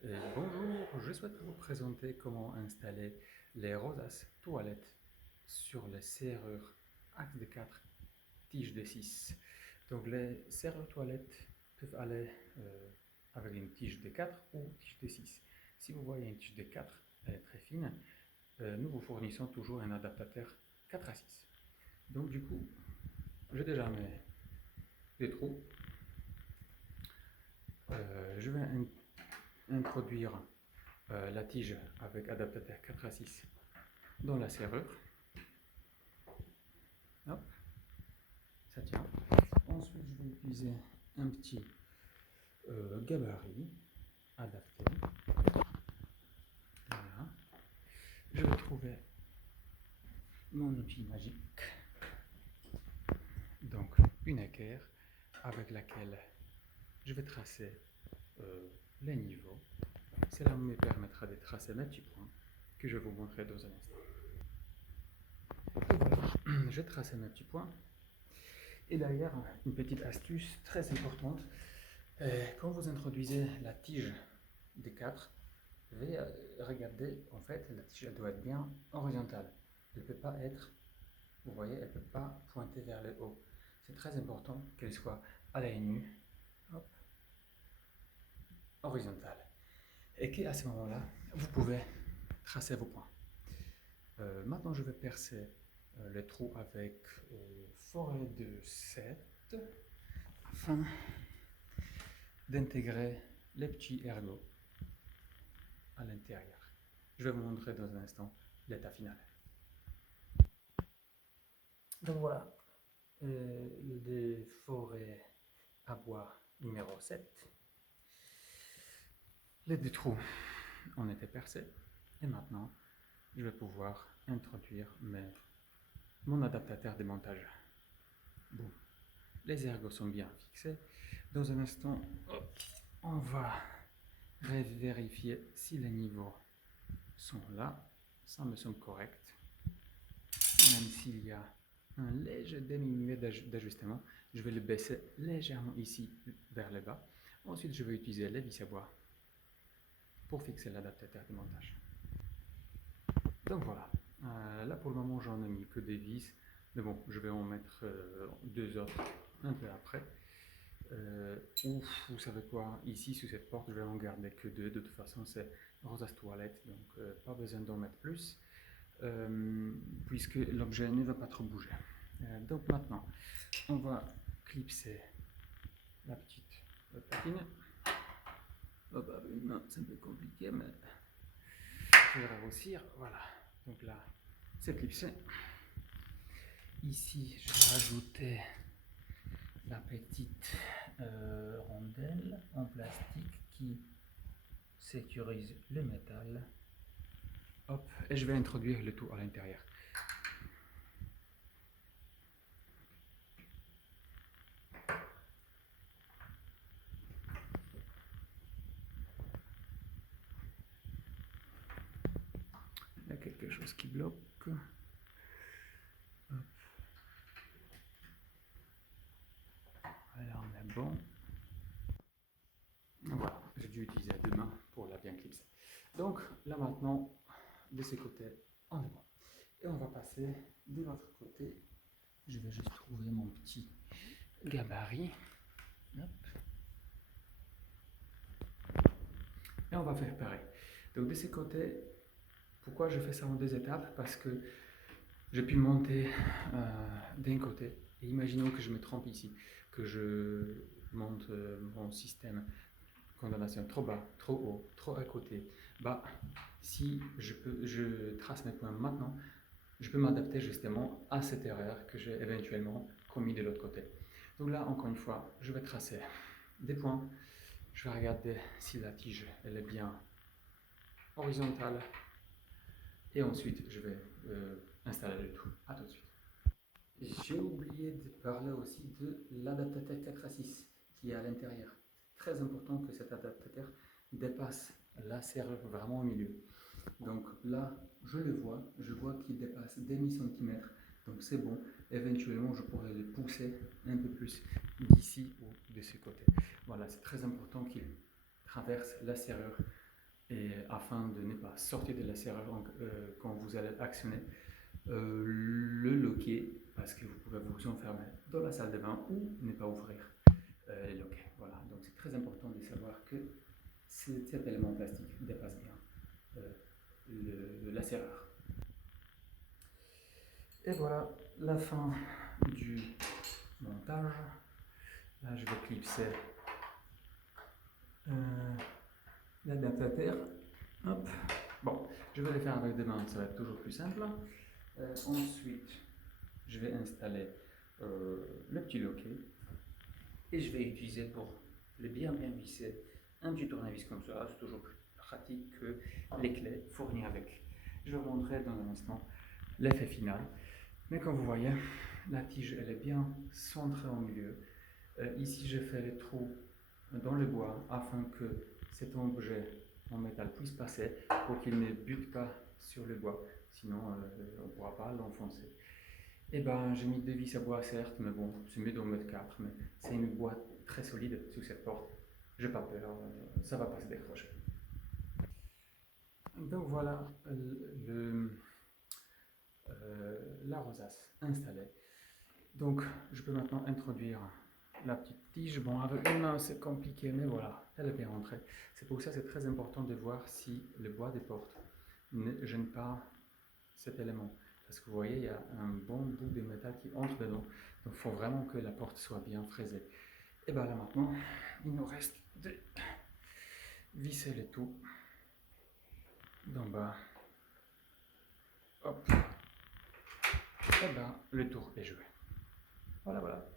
Bonjour, je souhaite vous présenter comment installer les rosaces toilettes sur les serrures axe de 4, tige de 6. Donc les serrures toilettes peuvent aller avec une tige de 4 ou tige de 6. Si vous voyez une tige de 4, elle est très fine, nous vous fournissons toujours un adaptateur 4 à 6. Donc du coup, j'ai déjà mis des trous. Je vais introduire la tige avec adaptateur 4 à 6 dans la serrure. Hop, ça tient. Ensuite, je vais utiliser un petit gabarit adapté. Voilà. Je vais trouver mon outil magique. Donc, une équerre avec laquelle je vais tracer les niveaux. Cela me permettra de tracer mes petits points que je vais vous montrer dans un instant. Et voilà, j'ai tracé mes petits points. Et derrière, une petite astuce très importante. Quand vous introduisez la tige des 4, veuillez regarder, en fait, la tige elle doit être bien horizontale. Elle ne peut pas être, vous voyez, elle ne peut pas pointer vers le haut. C'est très important qu'elle soit à l'œil nu, hop, horizontale. Et qu'à ce moment-là, vous pouvez tracer vos points. Maintenant, je vais percer le trou avec forêt de 7 afin d'intégrer les petits ergots à l'intérieur. Je vais vous montrer dans un instant l'état final. Donc voilà, des forêts à bois numéro 7. Les deux trous ont été percés et maintenant je vais pouvoir introduire mon adaptateur de montage. Bon, les ergots sont bien fixés. Dans un instant, on va vérifier si les niveaux sont là. Ça me semble correct. Même s'il y a un léger demi-millimètre d'ajustement, je vais le baisser légèrement ici vers le bas. Ensuite, je vais utiliser les vis à bois pour fixer l'adaptateur de montage. Donc voilà, là pour le moment j'en ai mis que des vis, mais bon, je vais en mettre deux autres un peu après. Ou vous savez quoi, ici sous cette porte je vais en garder que deux, de toute façon c'est rosace toilette, donc pas besoin d'en mettre plus, puisque l'objet ne va pas trop bouger. Donc maintenant, on va clipser la petite patine. Oh bah, une main, c'est un peu compliqué, mais je vais réussir. Voilà, donc là, c'est clipsé. Ici, je vais rajouter la petite rondelle en plastique qui sécurise le métal. Hop, et je vais introduire le tout à l'intérieur. Il y a quelque chose qui bloque. Hop. Voilà, on est bon. Voilà, j'ai dû utiliser deux mains pour la bien clipser. Donc là maintenant, de ce côté, on est bon. Et on va passer de l'autre côté. Je vais juste trouver mon petit gabarit. Hop. Et on va faire pareil. Donc de ce côté, pourquoi je fais ça en deux étapes? Parce que j'ai pu monter d'un côté. Et imaginons que je me trompe ici, que je monte mon système condamnation trop bas, trop haut, trop à côté. Bah, si je trace mes points maintenant, je peux m'adapter justement à cette erreur que j'ai éventuellement commis de l'autre côté. Donc là, encore une fois, je vais tracer des points. Je vais regarder si la tige elle est bien horizontale. Et ensuite, je vais installer le tout. A tout de suite. J'ai oublié de parler aussi de l'adaptateur 4 à 6 qui est à l'intérieur. C'est très important que cet adaptateur dépasse la serrure vraiment au milieu. Donc là, je le vois, je vois qu'il dépasse demi-centimètre, donc c'est bon. Éventuellement, je pourrais le pousser un peu plus d'ici ou de ce côté. Voilà, c'est très important qu'il traverse la serrure Et afin de ne pas sortir de la serrure quand vous allez actionner, le loquet, parce que vous pouvez vous enfermer dans la salle de bain ou ne pas ouvrir les loquets. Voilà, donc c'est très important de savoir que cet élément plastique dépasse bien la serrure. Et voilà la fin du montage. Là, je vais clipser l'adaptateur. Hop. Bon, je vais le faire avec des mains, ça va être toujours plus simple. Ensuite, je vais installer le petit loquet et je vais utiliser pour le bien visser un petit tournevis comme ça. C'est toujours plus pratique que les clés fournies avec. Je vais vous montrer dans un instant l'effet final. Mais comme vous voyez, la tige elle est bien centrée au milieu. Ici, je fais les trous dans le bois afin que cet objet en métal puisse passer pour qu'il ne bute pas sur le bois, sinon on ne pourra pas l'enfoncer. Et ben, j'ai mis deux vis à bois certes, mais bon, c'est mieux d'en mettre 4, mais c'est une boîte très solide sous cette porte. J'ai pas peur, ça va pas se décrocher. Donc voilà la rosace installée. Donc je peux maintenant introduire la petite tige. Bon, avec une main c'est compliqué, mais voilà, elle est bien rentrée. C'est pour ça que c'est très important de voir si le bois des portes ne gêne pas cet élément. Parce que vous voyez, il y a un bon bout de métal qui entre dedans. Donc il faut vraiment que la porte soit bien fraisée. Et bien là maintenant, il nous reste de visser le tout d'en bas. Hop. Et bien le tour est joué. Voilà, voilà.